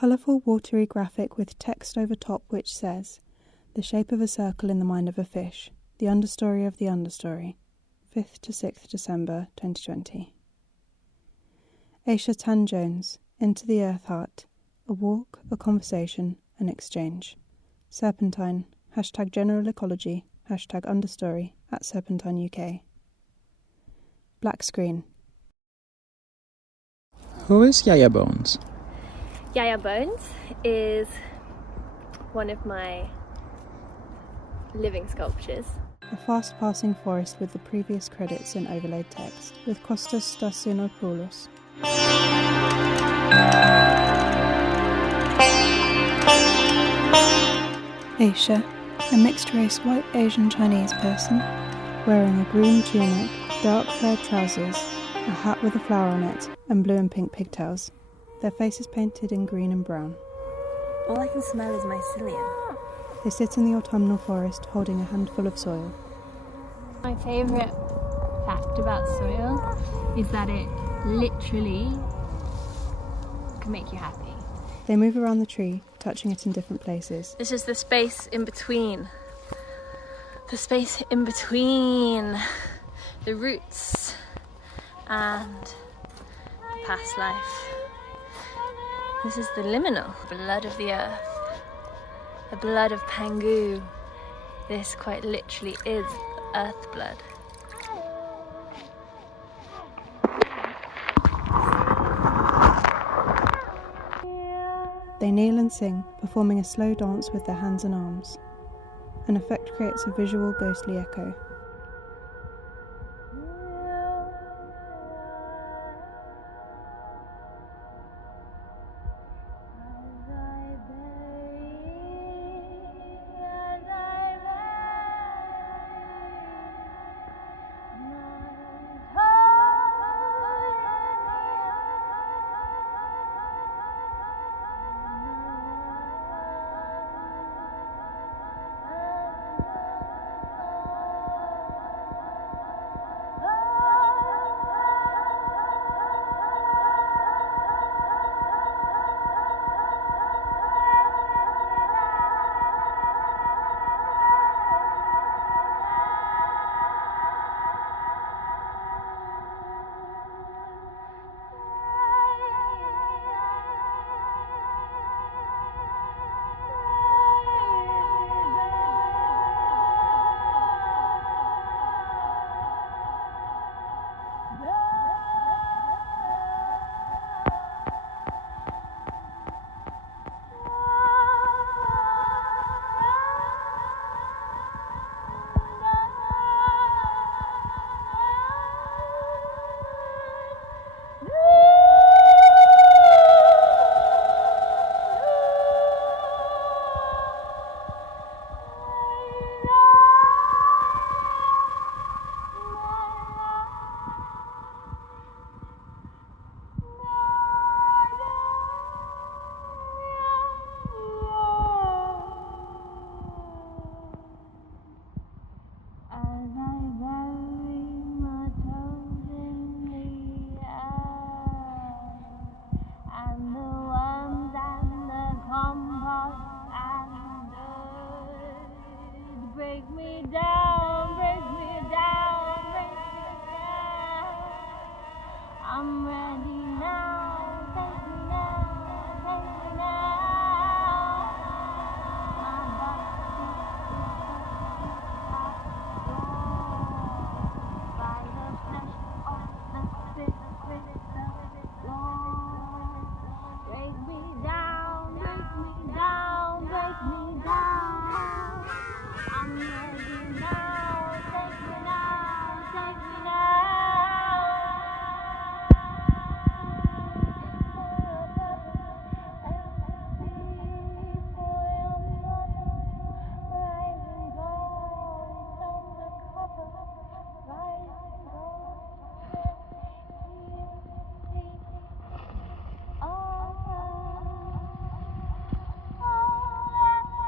Colourful watery graphic with text over top which says, "The shape of a circle in the mind of a fish, the understory of the understory." 5th to 6th December 2020. Ayesha Tan Jones, Into the Eartheart, a walk, a conversation, an exchange. Serpentine, #general ecology, #understory, @Serpentine UK. Black screen. Who is Yaya Bones? Yaya Bones is one of my living sculptures. A fast-passing forest with the previous credits and overlaid text, with Kostas Stasinopoulos. Ayesha, a mixed-race white Asian Chinese person, wearing a green tunic, dark flared trousers, a hat with a flower on it, and blue and pink pigtails. Their faces painted in green and brown. All I can smell is mycelium. They sit in the autumnal forest holding a handful of soil. My favourite fact about soil is that it literally can make you happy. They move around the tree, touching it in different places. This is the space in between. The space in between the roots and past life. This is the liminal blood of the earth, the blood of Pangu. This quite literally is earth blood. They kneel and sing, performing a slow dance with their hands and arms. An effect creates a visual ghostly echo.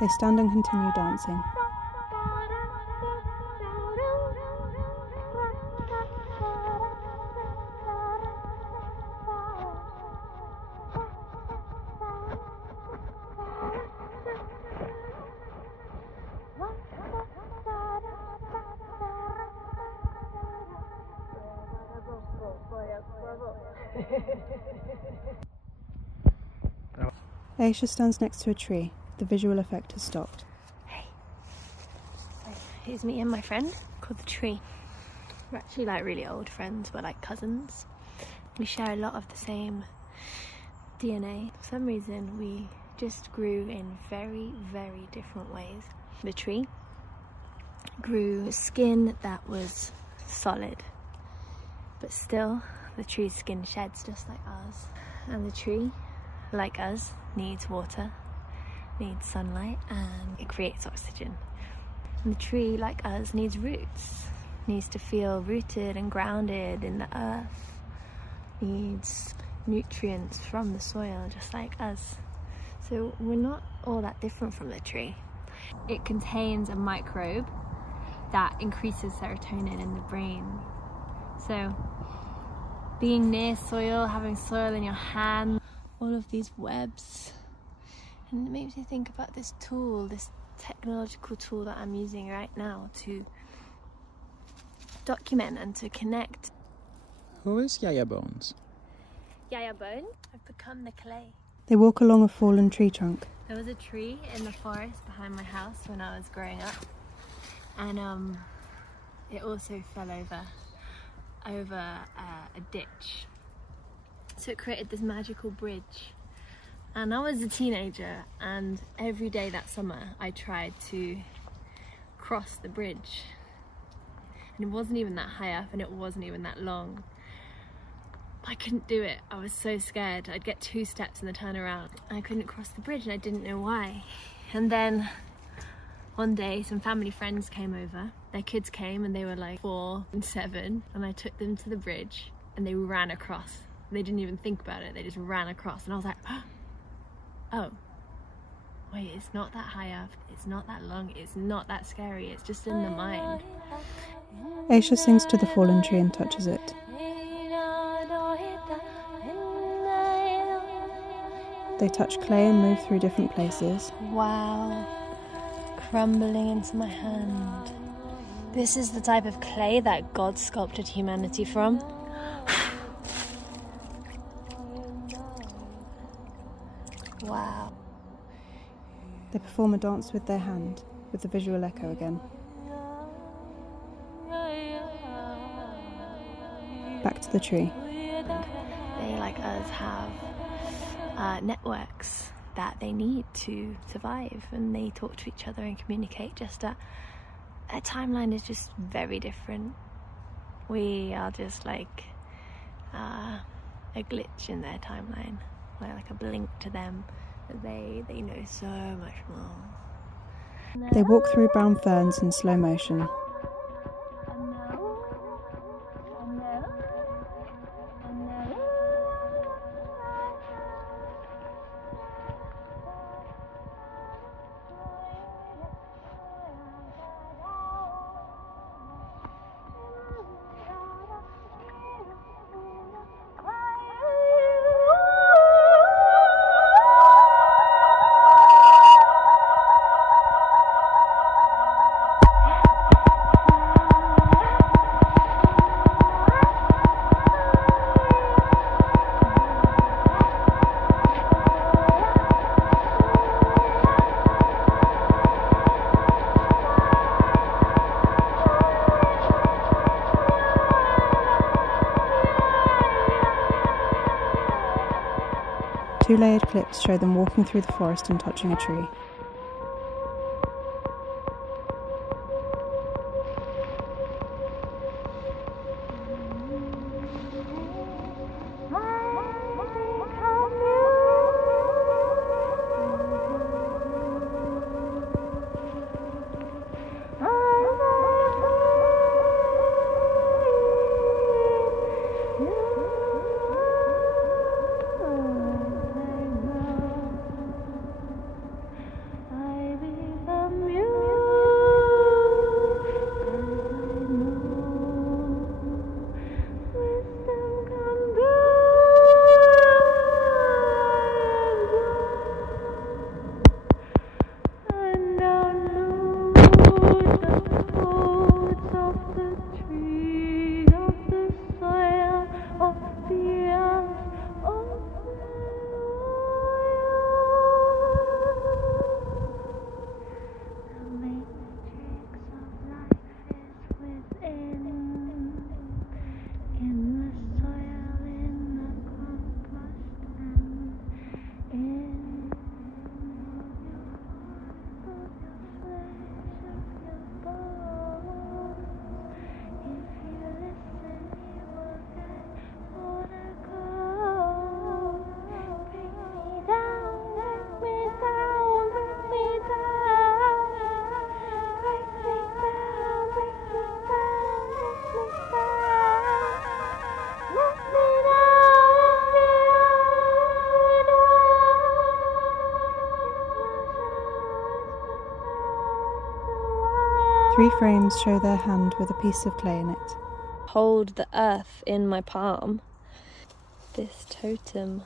They stand and continue dancing. Ayesha stands next to a tree. The visual effect has stopped. Hey. Here's me and my friend called the tree. We're actually like really old friends, we're like cousins. We share a lot of the same DNA. For some reason we just grew in very, very different ways. The tree grew skin that was solid, but still the tree's skin sheds just like ours. And the tree, like us, needs water, needs sunlight, and it creates oxygen. And the tree, like us, needs roots, needs to feel rooted and grounded in the earth, needs nutrients from the soil just like us. So we're not all that different from the tree. It contains a microbe that increases serotonin in the brain. So being near soil, having soil in your hand, all of these webs, and it makes me think about this tool, this technological tool that I'm using right now to document and to connect. Who is Yaya Bones? Yaya Bone, I've become the clay. They walk along a fallen tree trunk. There was a tree in the forest behind my house when I was growing up, and it also fell over a ditch. So it created this magical bridge. And I was a teenager, and every day that summer I tried to cross the bridge. And it wasn't even that high up and it wasn't even that long. I couldn't do it. I was so scared. I'd get 2 steps and then turn around. I couldn't cross the bridge and I didn't know why. And then one day some family friends came over. Their kids came and they were like 4 and 7, and I took them to the bridge and they ran across. They didn't even think about it, they just ran across, and I was like, oh, wait, it's not that high up, it's not that long, it's not that scary, it's just in the mind. Ayesha sings to the fallen tree and touches it. They touch clay and move through different places. Wow, crumbling into my hand. This is the type of clay that God sculpted humanity from. Wow. They perform a dance with their hand, with the visual echo again. Back to the tree. They, like us, have networks that they need to survive, and they talk to each other and communicate, just that their timeline is just very different. We are just like a glitch in their timeline. We're like a blink to them, but they know so much more. They walk through brown ferns in slow motion. Two layered clips show them walking through the forest and touching a tree. 3 frames show their hand with a piece of clay in it. Hold the earth in my palm. This totem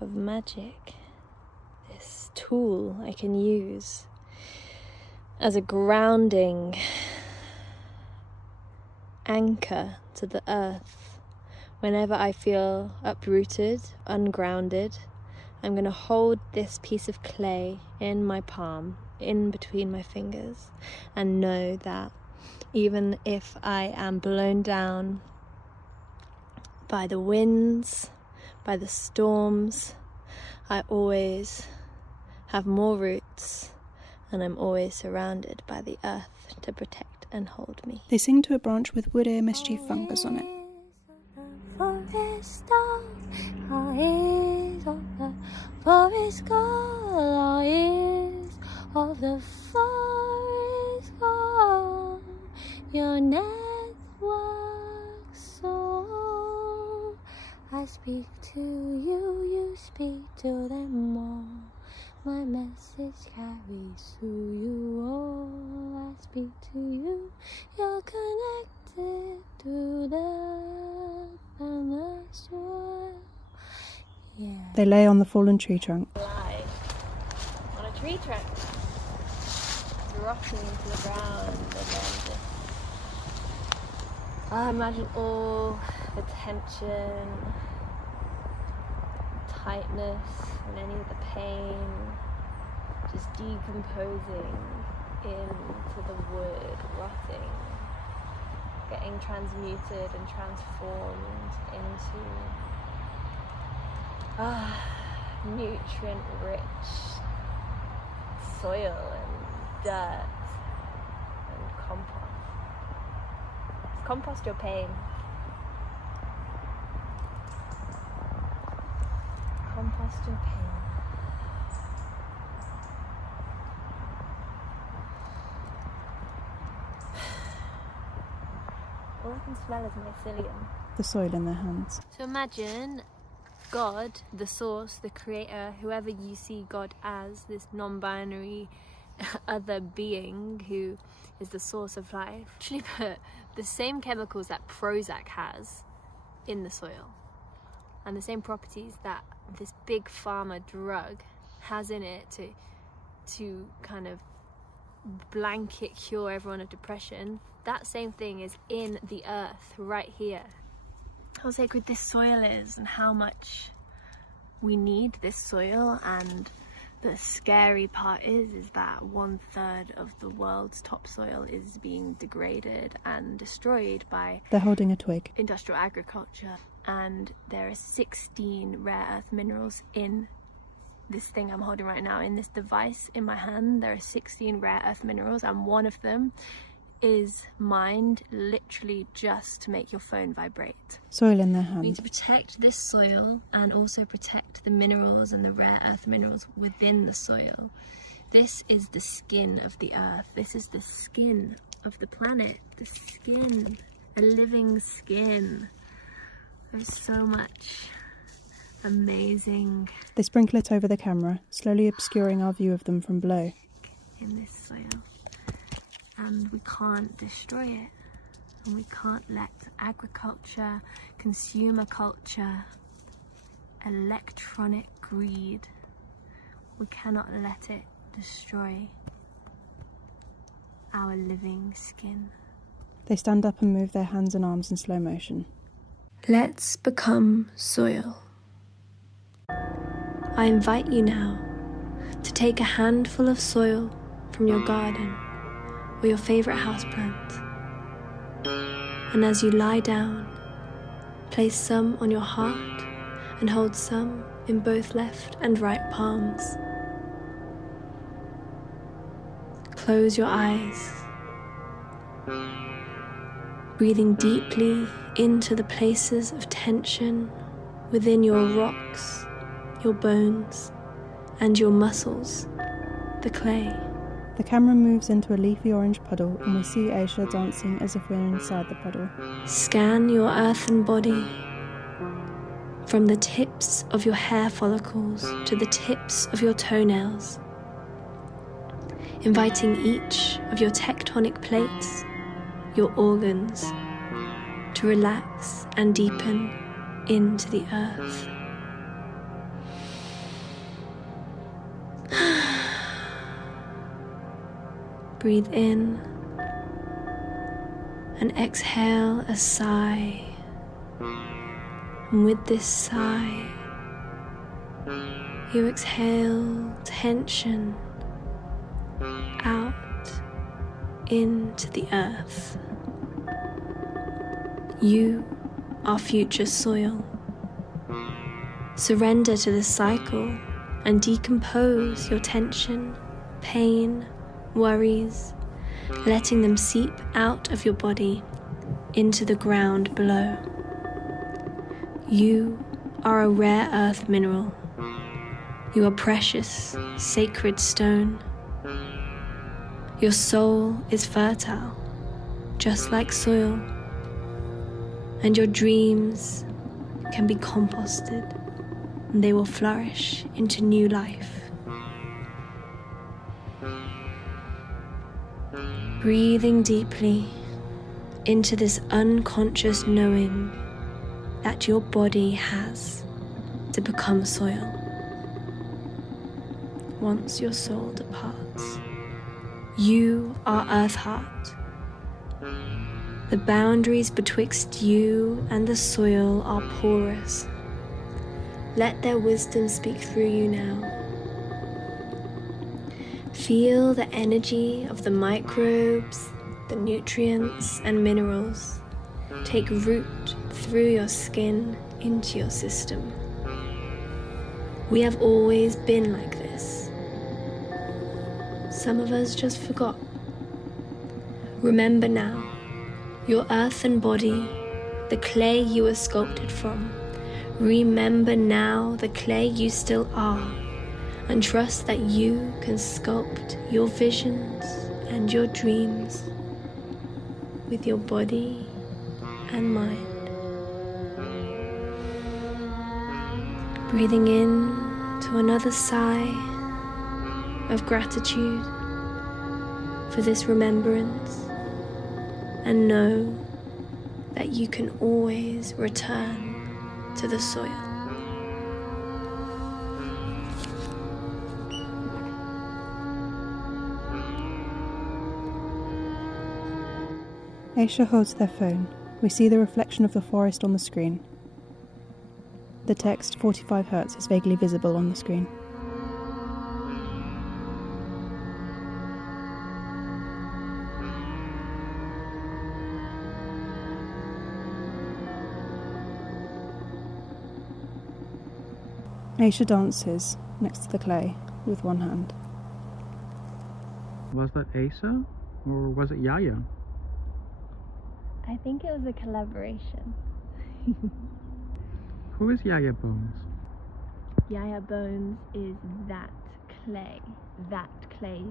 of magic, this tool I can use as a grounding anchor to the earth. Whenever I feel uprooted, ungrounded, I'm going to hold this piece of clay in my palm, in between my fingers, and know that even if I am blown down by the winds, by the storms, I always have more roots, and I'm always surrounded by the earth to protect and hold me. They sing to a branch with wood ear mischief fungus on it. Forest of our ears of the forest call, our ears of the forest call, your network soul. I speak to you, you speak to them all. My message carries through you all. I speak to you, you're connected to the and the soil. Yeah. They lay on the fallen tree trunk. Lie on a tree trunk, rotting into the ground, and then just imagine all the tension, tightness, and any of the pain just decomposing into the wood, rotting, getting transmuted and transformed into nutrient-rich soil and dirt and compost. Compost your pain. Compost your pain. All I can smell is mycelium. The soil in their hands. So imagine God, the source, the creator, whoever you see God as, this non-binary other being who is the source of life, actually put the same chemicals that Prozac has in the soil and the same properties that this big pharma drug has in it to kind of blanket cure everyone of depression. That same thing is in the earth right here. How sacred this soil is and how much we need this soil. And the scary part is that 1/3 of the world's topsoil is being degraded and destroyed by They're holding a twig. industrial agriculture, and there are 16 rare earth minerals in this thing I'm holding right now. In this device in my hand, there are 16 rare earth minerals, and one of them is mined literally just to make your phone vibrate. Soil in their We need hands. to protect this soil and also protect the minerals and the rare earth minerals within the soil. This is the skin of the earth. This is the skin of the planet. The skin, a living skin. There's so much amazing They sprinkle it over the camera, slowly obscuring our view of them from below. in this soil. And we can't destroy it. And we can't let agriculture, consumer culture, electronic greed, we cannot let it destroy our living skin. They stand up and move their hands and arms in slow motion. Let's become soil. I invite you now to take a handful of soil from your garden or your favourite houseplant, and as you lie down, place some on your heart and hold some in both left and right palms. Close your eyes, breathing deeply into the places of tension within your rocks, your bones, and your muscles, the clay. The camera moves into a leafy orange puddle and we see Ayesha dancing as if we're inside the puddle. Scan your earthen body from the tips of your hair follicles to the tips of your toenails. inviting each of your tectonic plates, your organs, to relax and deepen into the earth. Breathe in and exhale a sigh. And with this sigh, you exhale tension out into the earth. You are future soil. Surrender to the cycle and decompose your tension, pain, worries, letting them seep out of your body into the ground below. You are a rare earth mineral. You are precious, sacred stone. Your soul is fertile, just like soil, and your dreams can be composted, and they will flourish into new life. Breathing deeply into this unconscious knowing that your body has to become soil. Once your soul departs, you are Eartheart. The boundaries betwixt you and the soil are porous. Let their wisdom speak through you now. Feel the energy of the microbes, the nutrients and minerals take root through your skin into your system. We have always been like this. Some of us just forgot. Remember now, your earthen body, the clay you were sculpted from. Remember now the clay you still are, and trust that you can sculpt your visions and your dreams with your body and mind. Breathing in to another sigh of gratitude for this remembrance, and know that you can always return to the soil. Ayesha holds their phone. We see the reflection of the forest on the screen. The text 45 Hz is vaguely visible on the screen. Ayesha dances next to the clay with one hand. Was that Asa or was it Yaya? I think it was a collaboration. Who is Yaya Bones? Yaya Bones is that clay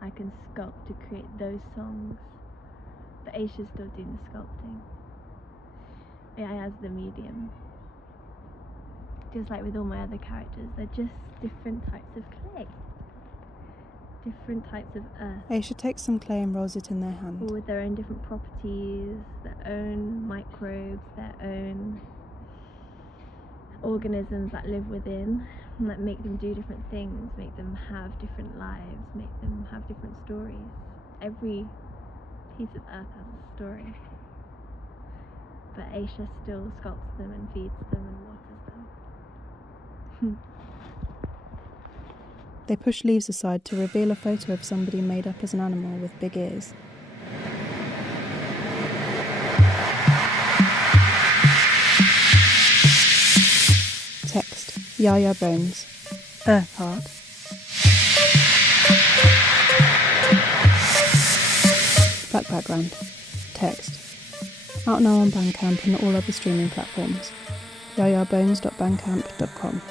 I can sculpt to create those songs. But Aisha's still doing the sculpting. Yaya's the medium. Just like with all my other characters, they're just different types of clay. Different types of earth. Ayesha takes some clay and rolls it in their hand. All with their own different properties, their own microbes, their own organisms that live within, and that make them do different things, make them have different lives, make them have different stories. Every piece of earth has a story. But Ayesha still sculpts them and feeds them and waters them. They push leaves aside to reveal a photo of somebody made up as an animal with big ears. Text: Yaya Bones, Eartheart. Black background. Text. Out now on Bandcamp and all other streaming platforms. yayabones.bandcamp.com.